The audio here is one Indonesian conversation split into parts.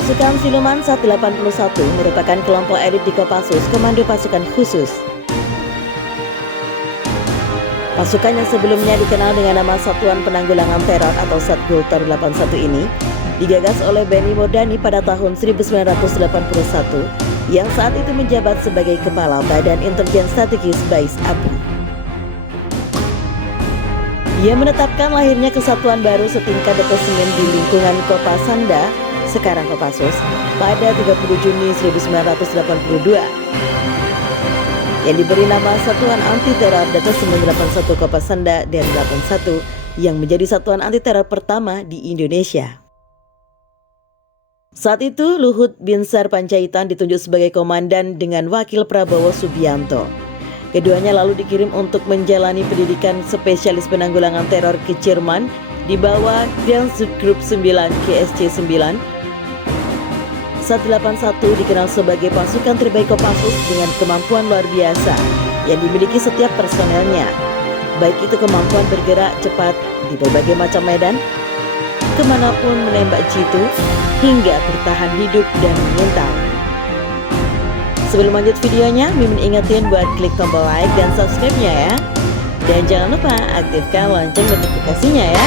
Pasukan Siluman 181 merupakan kelompok elit di Kopassus Komando Pasukan Khusus. Pasukan yang sebelumnya dikenal dengan nama Satuan Penanggulangan Teror atau Satgultor 81 ini digagas oleh Benny Mordani pada tahun 1981 yang saat itu menjabat sebagai Kepala Badan Intelijen Strategis Bais ABRI. Ia menetapkan lahirnya kesatuan baru setingkat detesemen di lingkungan Kopasanda, sekarang Kopassus, pada 30 Juni 1982. Yang diberi nama Satuan Anti Teror Detesemen 81 Kopasanda dan 81 yang menjadi satuan anti teror pertama di Indonesia. Saat itu Luhut Binsar Panjaitan ditunjuk sebagai komandan dengan wakil Prabowo Subianto. Keduanya lalu dikirim untuk menjalani pendidikan spesialis penanggulangan teror ke Jerman di bawah Grenzschutzgruppe 9 GSC 9. 181 dikenal sebagai pasukan terbaik Kopassus dengan kemampuan luar biasa yang dimiliki setiap personelnya, baik itu kemampuan bergerak cepat di berbagai macam medan, kemanapun menembak jitu, hingga bertahan hidup dan mengintai. Sebelum lanjut videonya, Mimin ingetin buat klik tombol like dan subscribe-nya ya. Dan jangan lupa aktifkan lonceng notifikasinya ya.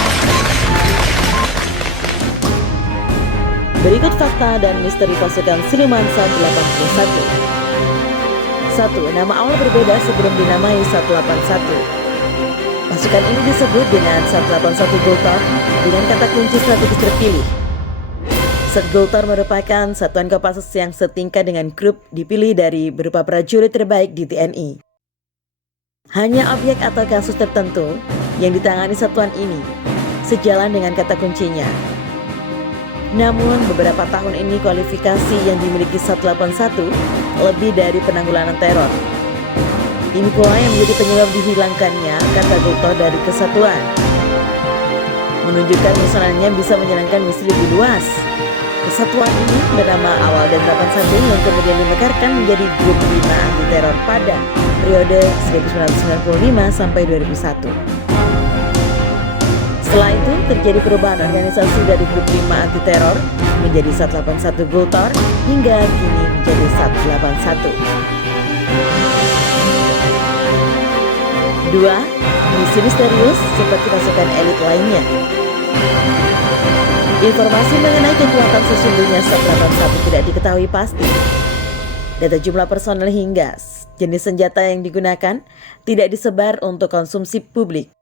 Berikut fakta dan misteri pasukan Siluman 181. 1. Nama awal berbeda sebelum dinamai 181. Pasukan ini disebut dengan 181 Gultor dengan kata kunci strategis terpilih. Satgultor merupakan satuan Kopassus yang setingkat dengan grup dipilih dari berupa prajurit terbaik di TNI. Hanya objek atau kasus tertentu yang ditangani satuan ini sejalan dengan kata kuncinya. Namun beberapa tahun ini kualifikasi yang dimiliki 181 lebih dari penanggulangan teror. Ini pula yang menjadi penyebab dihilangkannya kata Gultor dari kesatuan. Menunjukkan misalnya bisa menjalankan misi lebih luas. Kesatuan ini bernama awal dan 81 yang kemudian dimekarkan menjadi grup 5 anti teror pada periode 1995 sampai 2001. Setelah itu terjadi perubahan organisasi dari grup 5 anti teror menjadi 181 Gultor hingga kini menjadi 181. 2. Misi misterius seperti pasukan elit lainnya. Informasi mengenai kekuatan sesungguhnya 181 tidak diketahui pasti. Data jumlah personel hingga jenis senjata yang digunakan tidak disebar untuk konsumsi publik.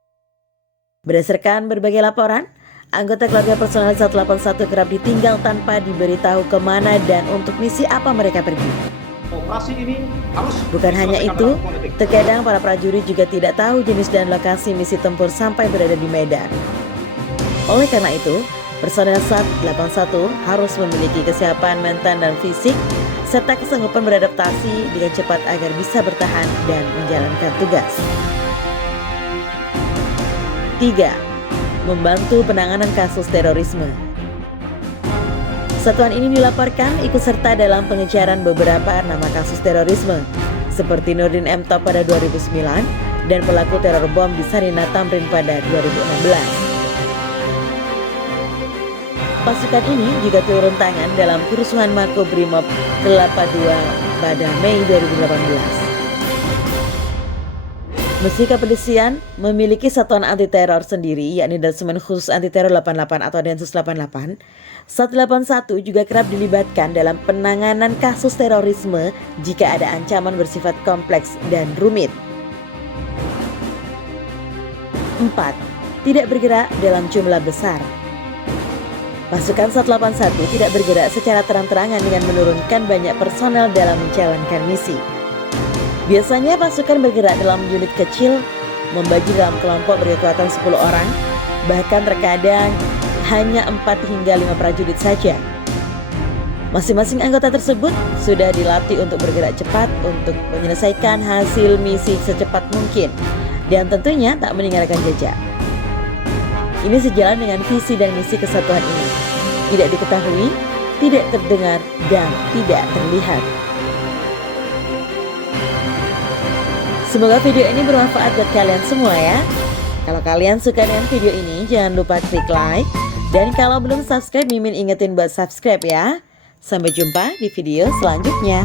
Berdasarkan berbagai laporan, anggota keluarga personel 181 kerap ditinggal tanpa diberitahu kemana dan untuk misi apa mereka pergi. Operasi ini harus Bukan hanya itu, terkadang para prajurit juga tidak tahu jenis dan lokasi misi tempur sampai berada di medan. Oleh karena itu, personel SAT 81 harus memiliki kesiapan mental dan fisik serta kesanggupan beradaptasi dengan cepat agar bisa bertahan dan menjalankan tugas. 3. Membantu penanganan kasus terorisme. Satuan ini dilaporkan ikut serta dalam pengejaran beberapa nama kasus terorisme seperti Nurdin M. Top pada 2009 dan pelaku teror bom di Sarina Tamrin pada 2016. Pasukan ini juga turun tangan dalam kerusuhan Makobrimob Kelapa II pada Mei 2018. Meski kepolisian memiliki satuan anti teror sendiri yakni Detesemen Khusus Anti Teror 88 atau Densus 88, 181 juga kerap dilibatkan dalam penanganan kasus terorisme jika ada ancaman bersifat kompleks dan rumit. 4. Tidak bergerak dalam jumlah besar. Pasukan 181 tidak bergerak secara terang-terangan dengan menurunkan banyak personel dalam menjalankan misi. Biasanya pasukan bergerak dalam unit kecil, membagi dalam kelompok berkekuatan 10 orang, bahkan terkadang hanya 4 hingga 5 prajurit saja. Masing-masing anggota tersebut sudah dilatih untuk bergerak cepat untuk menyelesaikan hasil misi secepat mungkin dan tentunya tak meninggalkan jejak. Ini sejalan dengan visi dan misi kesatuan ini. Tidak diketahui, tidak terdengar, dan tidak terlihat. Semoga video ini bermanfaat buat kalian semua ya. Kalau kalian suka dengan video ini, jangan lupa klik like. Dan kalau belum subscribe, Mimin ingetin buat subscribe ya. Sampai jumpa di video selanjutnya.